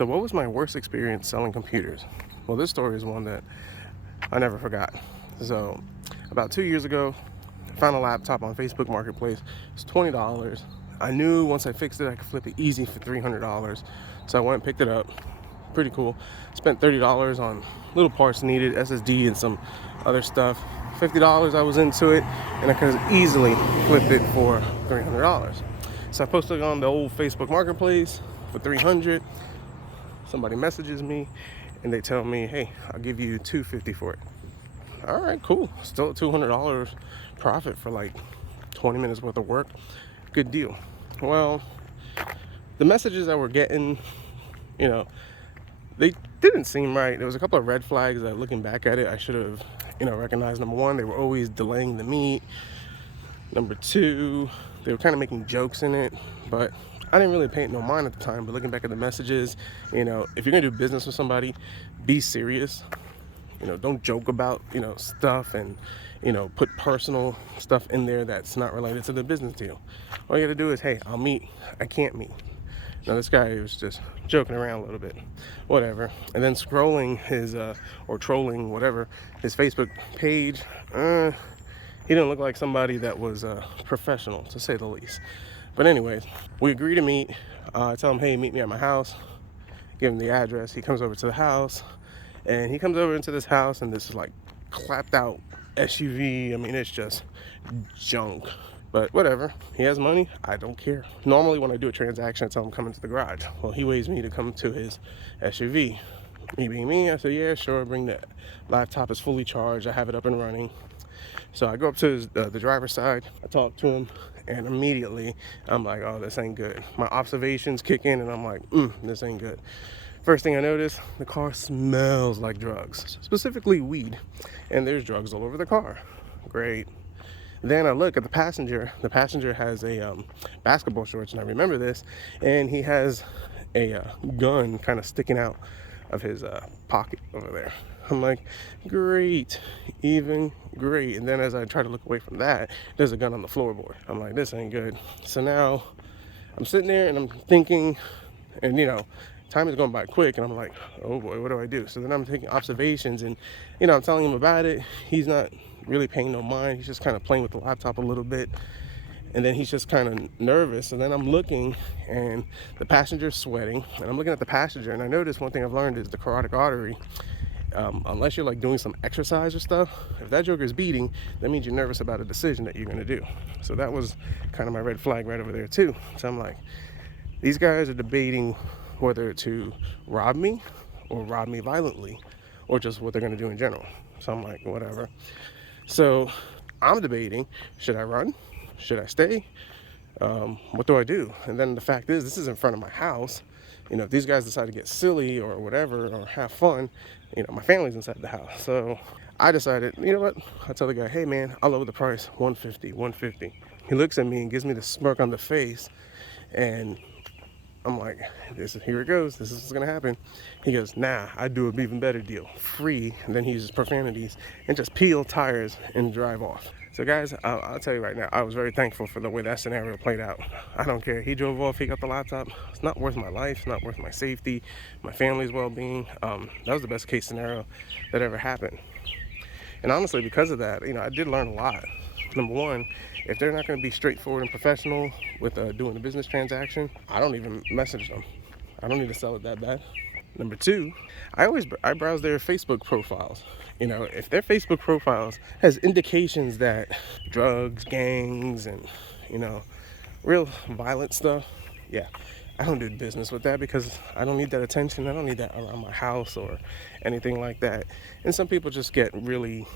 So what was my worst experience selling computers? Well, this story is one that I never forgot. So about 2 years ago, I found a laptop on Facebook Marketplace. It's $20. I knew once I fixed it, I could flip it easy for $300. So I went and picked it up. Pretty cool. Spent $30 on little parts needed, SSD and some other stuff. $50 I was into it, and I could easily flip it for $300. So I posted it on the old Facebook Marketplace for $300. Somebody messages me and they tell me, hey, I'll give you $250 for it. All right, cool. Still a $200 profit for like 20 minutes worth of work. Good deal. Well, the messages that we're getting, they didn't seem right. There was a couple of red flags that, looking back at it, I should have, recognized. Number one, they were always delaying the meet. Number two, they were kind of making jokes in it, but I didn't really pay it no mind at the time. But looking back at the messages, if you're gonna do business with somebody, be serious. Don't joke about, stuff and, put personal stuff in there that's not related to the business deal. All you gotta do is, hey, I'll meet, I can't meet. Now this guy was just joking around a little bit, whatever. And then scrolling his, or trolling, whatever, his Facebook page, he didn't look like somebody that was professional, to say the least. But anyways, we agree to meet. I tell him, hey, meet me at my house. Give him the address. He comes over to the house, and he comes over into this house, and this is like clapped out SUV. I mean, it's just junk. But whatever. He has money. I don't care. Normally, when I do a transaction, I tell him come into the garage. Well, he waits me to come to his SUV. Me being me, I said, yeah, sure. Bring the laptop. It's fully charged. I have it up and running. So I go up to the driver's side. I talk to him, and immediately I'm like, oh, this ain't good. My observations kick in, and I'm like, this ain't good. First thing I notice, the car smells like drugs, specifically weed, and there's drugs all over the car. Great. Then I look at the passenger. The passenger has a basketball shorts, and I remember this, and he has a gun kind of sticking out of his pocket over there. I'm like, great, even great. And then as I try to look away from that, there's a gun on the floorboard. I'm like, this ain't good. So now I'm sitting there and I'm thinking, and time is going by quick, and I'm like, oh boy, what do I do? So then I'm taking observations, and I'm telling him about it. He's not really paying no mind. He's just kind of playing with the laptop a little bit, and then he's just kind of nervous. And then I'm looking, and the passenger's sweating, and I'm looking at the passenger, and I noticed one thing I've learned is the carotid artery, unless you're like doing some exercise or stuff, if that joker's beating, that means you're nervous about a decision that you're going to do. So that was kind of my red flag right over there too. So I'm like, these guys are debating whether to rob me or rob me violently, or just what they're going to do in general. So I'm like, whatever. So I'm debating, should I run? Should I stay? What do I do? And then the fact is, this is in front of my house. If these guys decide to get silly or whatever, or have fun, my family's inside the house. So I decided, you know what? I tell the guy, hey man, I'll lower the price, $150. He looks at me and gives me the smirk on the face, and I'm like, here it goes. This is what's gonna happen. He goes, nah, I'd do an even better deal. Free. And then he uses profanities and just peel tires and drive off. So guys, I'll tell you right now, I was very thankful for the way that scenario played out. I don't care. He drove off, he got the laptop. It's not worth my life, it's not worth my safety, my family's well-being. That was the best case scenario that ever happened. And honestly, because of that, I did learn a lot. Number one, if they're not going to be straightforward and professional with doing a business transaction, I don't even message them. I don't need to sell it that bad. Number two, I browse their Facebook profiles. If their Facebook profiles has indications that drugs, gangs, and real violent stuff, yeah, I don't do business with that, because I don't need that attention. I don't need that around my house or anything like that. And some people just get really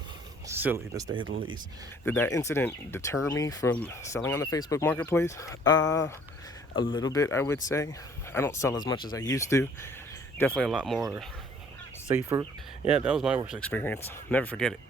silly, to say the least. Did that incident deter me from selling on the Facebook Marketplace? A little bit, I would say. I don't sell as much as I used to. Definitely a lot more safer. Yeah, that was my worst experience. Never forget it.